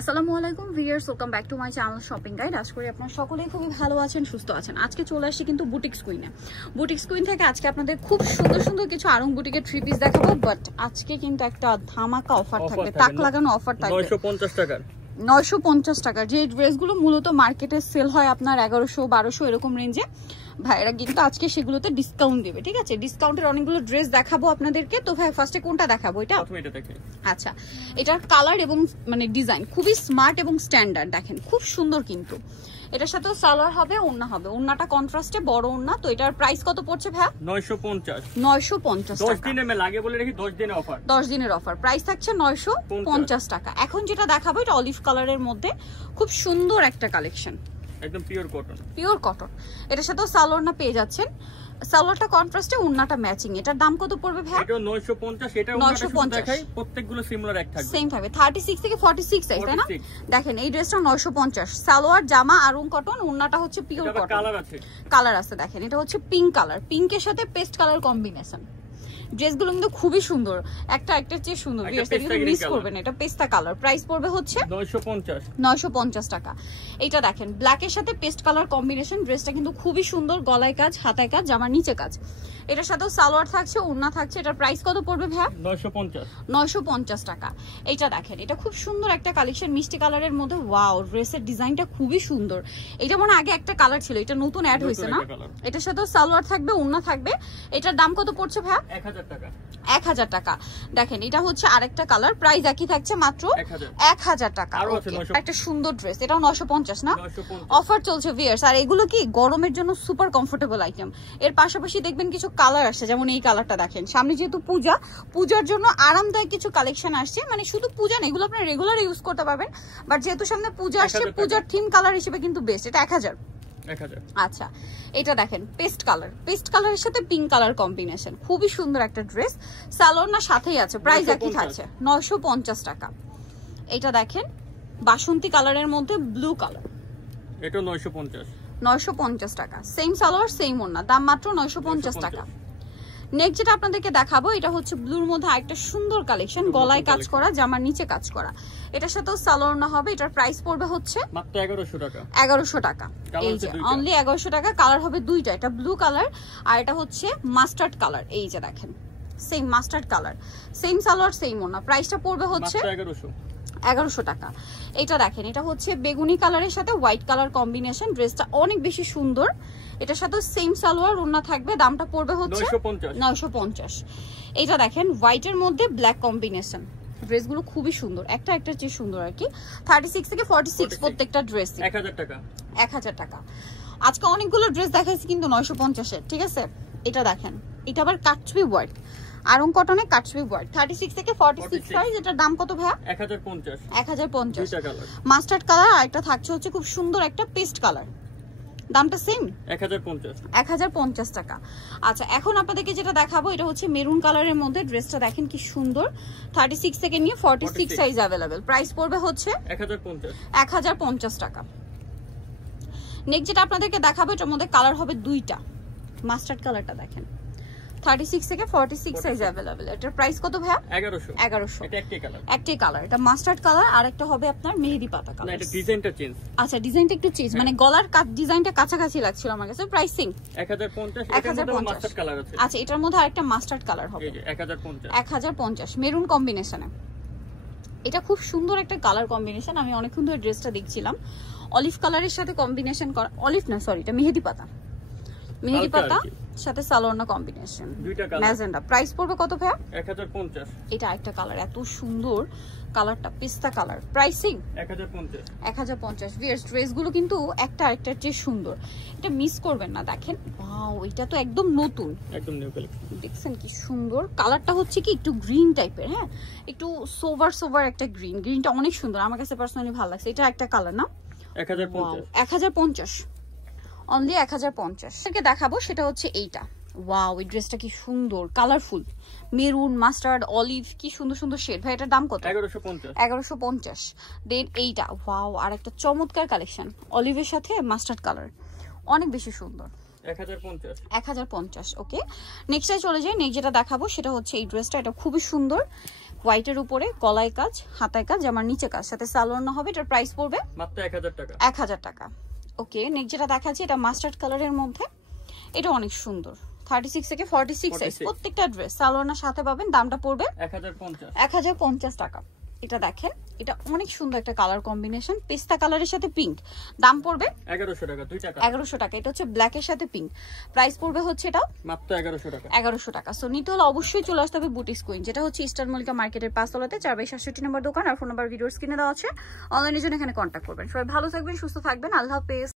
আসসালামু আলাইকুম viewers, welcome back to my channel shopping guide. আশা করি আপনারা সকলেই খুবই ভালো আছেন, সুস্থ আছেন। আজকে চলে আসছি কিন্তু বুটিক্স কুইনে। বুটিক্স কুইন থেকে আজকে আপনাদের খুব সুন্দর সুন্দর কিছু আরং বুটিকের থ্রি পিস দেখাবো, বাট আজকে কিন্তু একটা ধামাকা অফার থাকবে, টাক লাগানো অফার থাকবে 950 টাকার। 950 টাকার যে ড্রেসগুলো মূলত মার্কেটে সেল হয় আপনার 1100-1200 এরকম রেঞ্জে, ভাইরা কিন্তু আজকে সেগুলোতে ডিসকাউন্ট দেবে। ঠিক আছে, ডিসকাউন্টের অনেকগুলো ড্রেস দেখাবো আপনাদেরকে। তো ভাই ফার্স্টে কোনটা দেখাবো? এটা আচ্ছা, এটার কালার এবং মানে ডিজাইন খুবই স্মার্ট এবং স্ট্যান্ডার্ড, দেখেন খুব সুন্দর। কিন্তু এটার সাথে সালোয়ার হবে, ওন্না হবে, ওন্নাটা কন্ট্রাস্টে বড় ওন্না। তো এটার প্রাইস কত পড়ছে ভাই? 950 10 দিনে মেলা আগে বলে রাখি, 10 দিনের অফার, 10 দিনের অফার। প্রাইস থাকছে 950 টাকা। এখন যেটা দেখাবো এটা অলিভ কালারের মধ্যে খুব সুন্দর একটা কালেকশন, একদম পিওর কটন। Pure cotton. এটার সাথেও সালোয়ার না পেয়ে যাচ্ছেন, সালোয়ারটা কন্ট্রাস্টে, ওন্নাটা ম্যাচিং। এটার দাম কত পড়বে ভাই? এটা 950। এটা 950 দেখাই, প্রত্যেকগুলো সিমিলার এক থাকবে, সেম থাকবে 36 থেকে 46 সাইজ, তাই না? দেখেন এই ড্রেসটা 950, সালোয়ার জামা আরং কটন, ওন্নাটা হচ্ছে পিওর কটন। কালার আছে দেখেন, এটা হচ্ছে পিঙ্ক কালার, পিঙ্কের সাথে পেস্ট কালার কম্বিনেশন। ড্রেসগুলো কিন্তু খুবই সুন্দর, একটা চেয়ে সুন্দর, মিস করবেন। এটা পেস্তা কালার, প্রাইস পড়বে হচ্ছে 950 টাকা। এটা দেখেন ব্ল্যাকের সাথে পেস্ট কালার কম্বিনেশন, ড্রেসটা কিন্তু খুবই সুন্দর, গলায় কাজ, হাতায় কাজ, জামার নিচে কাজ। এটার সাথেও সালোয়ার থাকছে, ওড়না থাকছে। এটার প্রাইস কত পড়বে ভাই? 950 টাকা। এটা দেখেন, এটা খুব সুন্দর একটা কালেকশন, মিষ্টি কালারের মধ্যে। ওয়াও, ড্রেসের ডিজাইনটা খুবই সুন্দর। এটা মনে আগে একটা কালার ছিল, এটা নতুন অ্যাড হয়েছে না? এটার সাথেও সালোয়ার থাকবে, ওড়না থাকবে। এটার দাম কত পড়ছে ভাই? 1000 টাকা। দেখেন এটা হচ্ছে আরেকটা কালার, প্রাইস একই থাকছে, মাত্র 1000 টাকা। একটা সুন্দর ড্রেস, এটাও 950 না? অফার চলছে ভিউয়ার্স। আর এগুলো কি গরমের জন্য সুপার কমফোর্টেবল আইটেম। এর পাশাপাশি দেখবেন কিছু কালার আসছে, যেমন এই কালারটা দেখেন। সামনে যেহেতু পূজার জন্য আরামদায়ক কিছু কালেকশন আসছে, মানে শুধু পূজা না, এগুলো আপনারা রেগুলার ইউজ করতে পারবেন, বাট যেহেতু সামনে পূজা আসছে, পূজার থিম কালার হিসেবে কিন্তু বেস্ট। এটা 1000। আচ্ছা, এটা দেখেন পেস্ট কালারের সাথে পিঙ্ক কালার কম্বিনেশন, খুবই সুন্দর একটা ড্রেস। সালোয়ার না সাথেই আছে, প্রাইস একই থাকছে 950 টাকা। এটা দেখেন বাসন্তী কালারের মধ্যে ব্লু কালার, এটা 950 টাকা। সেম সালোয়ার সেম ওড়না, দাম মাত্র 950 টাকা। নেক্সট যেটা আপনাদেরকে দেখাবো, এটা হচ্ছে ব্লুর মধ্যে আরেকটা সুন্দর কালেকশন, গলায় কাজ করা, জামার নিচে কাজ করা। এটার সাথেও সালোয়ার না হবে। এটার প্রাইস পড়বে হচ্ছে মাত্র 1100 টাকা। এই যে অনলি 1100 টাকা। কালার হবে দুইটা, এটা ব্লু কালার আর এটা হচ্ছে মাস্টার্ড কালার। এই যে দেখেন same mustard colour, same salwar same ওড়না। প্রাইসটা পড়বে হচ্ছে 1100 টাকা। এটা দেখেন, এটা হচ্ছে বেগুনি কালারের সাথে হোয়াইট কালার কম্বিনেশন, ড্রেসটা অনেক বেশি সুন্দর। এটার সাথে সেম সালোয়ার ওড়না থাকবে, দামটা পড়বে হচ্ছে 950। এটা দেখেন হোয়াইটের মধ্যে ব্ল্যাক কম্বিনেশন, ড্রেসগুলো খুবই সুন্দর, একটা চেয়ে সুন্দর আর কি। 36 থেকে 46 প্রত্যেকটা ড্রেস 1000 টাকা। আজকে অনেকগুলো ড্রেস দেখাইছি কিন্তু 950 এর, ঠিক আছে? এটা দেখেন, এটা আবার কাটছবি ওয়ার্ক, আরং কটনে কাটছবি ওয়ার্ক, 36 থেকে 46 সাইজ। এটার দাম কত ভাই? 1050। মাস্টার্ড কালার আর একটা থাকছে হচ্ছে খুব সুন্দর একটা পেস্ট কালার, দামটা সেম 1050 টাকা। আচ্ছা, এখন আপনাদেরকে যেটা দেখাবো এটা হচ্ছে মেরুন কালারের মধ্যে, ড্রেসটা দেখেন কি সুন্দর, 36 থেকে নিয়ে 46 সাইজ अवेलेबल। প্রাইস পড়বে হচ্ছে 1050 টাকা। নেক্সট যেটা আপনাদেরকে দেখাবো, এটার মধ্যে কালার হবে দুইটা। মাস্টার্ড কালারটা দেখেন, 36 থেকে 46 সাইজ अवेलेबल। এটার প্রাইস কত ভাই? 1100। এটা একটাই কালার, এটা মাস্টার্ড কালার আর একটা হবে আপনার মেহেদি পাতা কালার। না, এটা ডিজাইনটা চেঞ্জ। আচ্ছা, ডিজাইনটা একটু চেঞ্জ, মানে গলার ডিজাইনটা কাছাকাছি লাগছিল আমার কাছে। প্রাইসিং 1050। এটার মধ্যে মাস্টার্ড কালার আছে। আচ্ছা, এটার মধ্যে আরেকটা মাস্টার্ড কালার হবে, 1050 মেরুন কম্বিনেশনে। এটা খুব সুন্দর একটা কালার কম্বিনেশন। আমি অনেকক্ষণ ধরে ড্রেসটা দেখছিলাম, অলিভ কালারের সাথে কম্বিনেশন করা, অলিভ না সরি, এটা মেহেদি পাতা সাথে সালোয়ার কম্বিনেশন, দুইটা কালার ম্যাজেন্ডা। প্রাইস পড়বে কত ভাই? 1050। এটা একটা কালার, এত সুন্দর কালারটা, পিস্তা কালার। প্রাইসিং 1050। ভিউয়ার্স, ড্রেসগুলো কিন্তু একটা আরেকটার চেয়ে সুন্দর, এটা মিস করবেন না। দেখেন ওয়াও, এটা তো একদম নতুন, একদম নিউ কালেকশন। দেখছেন কি সুন্দর কালারটা, হচ্ছে কি একটু গ্রিন টাইপের, হ্যাঁ একটু সোভার একটা গ্রিনটা অনেক সুন্দর, আমার কাছে পার্সোনালি ভালো লাগছে। এটা একটা কালার না? 1050 অনলি 1050 থেকে দেখাবো, সেটা হচ্ছে এইটা। ওয়াও, এই ড্রেসটা কি সুন্দর, কালারফুল, মেরুন, মাস্টার্ড, অলিভ, কি সুন্দর সুন্দর শেড। ভাই এটার দাম কত? 1150। দেন এইটা ওয়াও, আর একটা চমৎকার কালেকশন, অলিভের সাথে মাস্টার্ড কালার, অনেক বেশি সুন্দর, 1050। ওকে, নেক্সটে চলে যাই। নেক্সট যেটা দেখাবো সেটা হচ্ছে এই ড্রেসটা, এটা খুবই সুন্দর, হোয়াইটের উপরে গলায় কাজ, হাতায় কাজ, আমার নিচে কাজ, সাথে সালোয়ার না হবে। এটার প্রাইস পড়বে মাত্র 1000 টাকা। 1000 টাকা। ওকে, নেক্সট যেটা দেখাচ্ছি এটা মাস্টার্ড কালারের মধ্যে, এটা অনেক সুন্দর। 36 থেকে 46 সাইজ প্রত্যেকটা ড্রেস। সালোয়ারের সাথে পাবেন, দামটা পড়বে 1050 টাকা। এটা দেখেন, এটা অনেক সুন্দর একটা কালার কম্বিনেশন, পেস্তা কালারের সাথে পিঙ্ক। দাম পড়বে 1100 টাকা, 2 টাকা 1100 টাকা। এটা হচ্ছে ব্ল্যাক এর সাথে পিঙ্ক, প্রাইস পড়বে হচ্ছে এটা মাত্র 1100 টাকা। 1100 টাকা। সো নিতে হলে অবশ্যই চলে আসতে হবে বুটিক কুইন, যেটা হচ্ছে ইস্টার্ন মল্লিকা মার্কেটের 5 তলাতে 4/67 নম্বর দোকান। আর ফোন নাম্বার ভিডিওর স্ক্রিনে দেওয়া আছে, অনলাইনের জন্য এখানে কন্ট্যাক্ট করবেন। সবাই ভালো থাকবেন, সুস্থ থাকবেন, আল্লাহ হাফেজ।